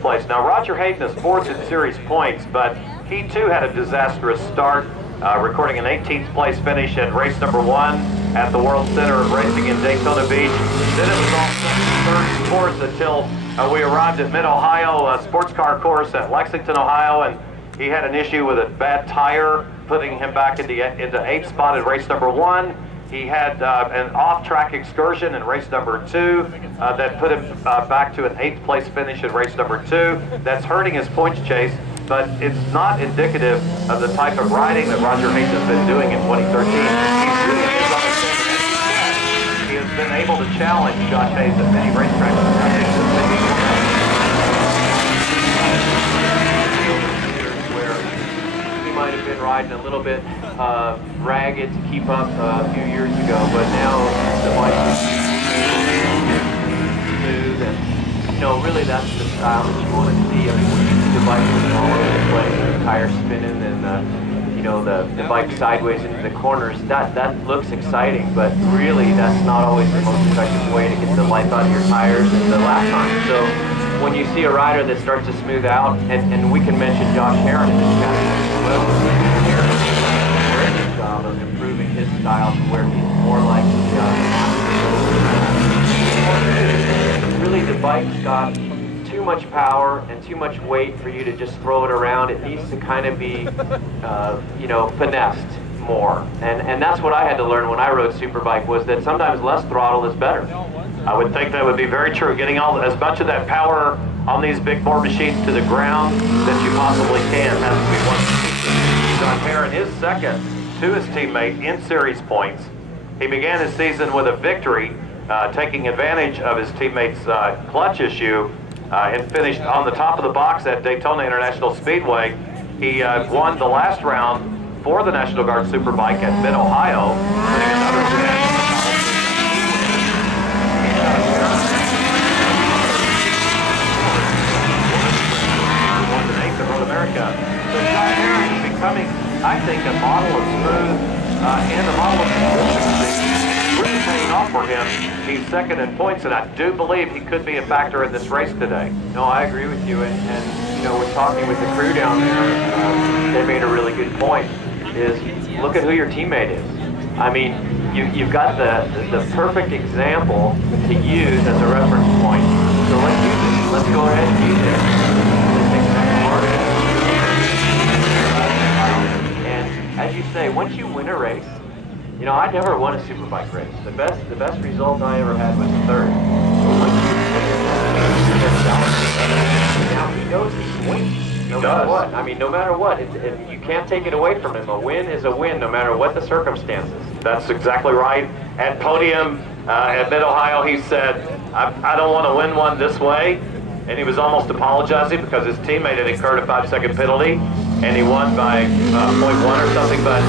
place. Now, Roger Hayden is fourth in series points, but he too had a disastrous start, recording an 18th place finish in race number 1 at the World Center of Racing in Daytona Beach. Then it was all third and fourth until we arrived at Mid-Ohio, a sports car course at Lexington, Ohio, and he had an issue with a bad tire, putting him back into 8th spot in race number 1. He had an off-track excursion in race number 2 that put him back to an 8th place finish in race number 2. That's hurting his points chase, but it's not indicative of the type of riding that Roger Hayden has been doing in 2013. He's doing his own thing. He has been able to challenge Josh Hayes at many racetracks. I think this may be where he might have been riding a little bit ragged to keep up a few years ago, but now the bike is smooth, and really that's the style that you want to see. I mean, when you see the bike moving all over the place, the tires spinning, and the bike sideways into the corners, that looks exciting, but really that's not always the most effective way to get the life out of your tires and the lap time. So when you see a rider that starts to smooth out, and we can mention Josh Herron in this category as well. Job of improving his style to where he's more like really the bike's got too much power and too much weight for you to just throw it around. It needs to kind of be finessed more, and that's what I had to learn when I rode Superbike, was that sometimes less throttle is better. I would think that would be very true, getting as much of that power on these big bore machines to the ground that you possibly can. Has to be one. John Herron is second to his teammate in series points. He began his season with a victory, taking advantage of his teammate's clutch issue, and finished on the top of the box at Daytona International Speedway. He won the last round for the National Guard Superbike at Mid-Ohio, winning another win. Won the 8th of North America. So John Herron is becoming, I think, a model of smooth and a model of consistency. Really paying off for him. He's second in points, and I do believe he could be a factor in this race today. No, I agree with you, and we're talking with the crew down there. They made a really good point, is look at who your teammate is. I mean, you've got the perfect example to use as a reference point. So let's use it. Let's go ahead and use it. And as you say, once you win a race, I never won a Superbike race. The best result I ever had was third. Now he knows he can win. No matter what. I mean, no matter what. You can't take it away from him. A win is a win, no matter what the circumstances. That's exactly right. At podium at Mid-Ohio, he said, I don't want to win one this way. And he was almost apologizing because his teammate had incurred a 5-second penalty, and he won by 0.1 or something, but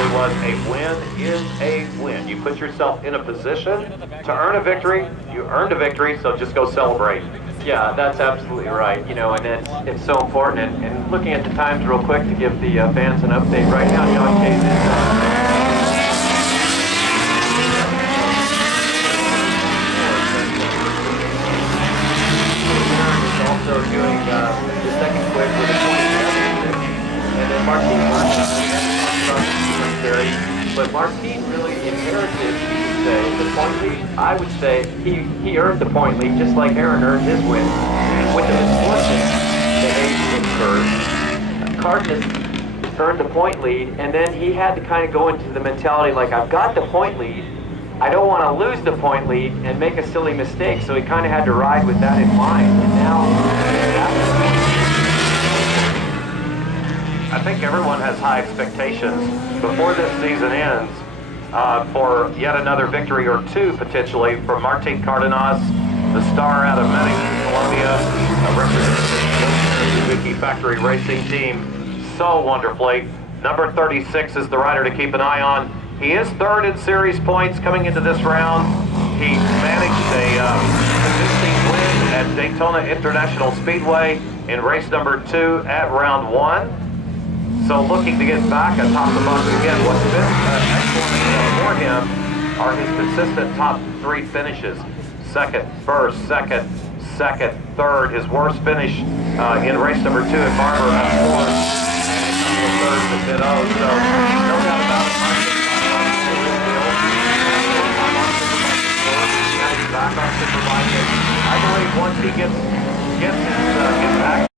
it was a win is a win. You put yourself in a position to earn a victory. You earned a victory, so just go celebrate. Yeah, that's absolutely right. And it's so important. And looking at the times real quick to give the fans an update right now, Josh Hayes is also doing the second quick with a 27. And then Martin but Martin really inherited, the point lead. I would say he earned the point lead just like Herron earned his win. With the misfortune that Hayes incurred, Cardenas earned the point lead, and then he had to kind of go into the mentality like, I've got the point lead, I don't want to lose the point lead and make a silly mistake, so he kind of had to ride with that in mind. And now, I think everyone has high expectations before this season ends for yet another victory or two, potentially, from Martin Cardenas, the star out of Medellin, Colombia, representing the Suzuki Factory Racing Team so wonderfully. Number 36 is the rider to keep an eye on. He is third in series points coming into this round. He managed a convincing win at Daytona International Speedway in race number 2 at round 1. So looking to get back atop the box again. What's been excellent for him are his consistent top 3 finishes. Second, first, second, second, third. His worst finish in race number 2 at Barber at fourth, and a couple of thirds at mid-0. So no doubt about it. Back on Superbike. I believe once he gets his act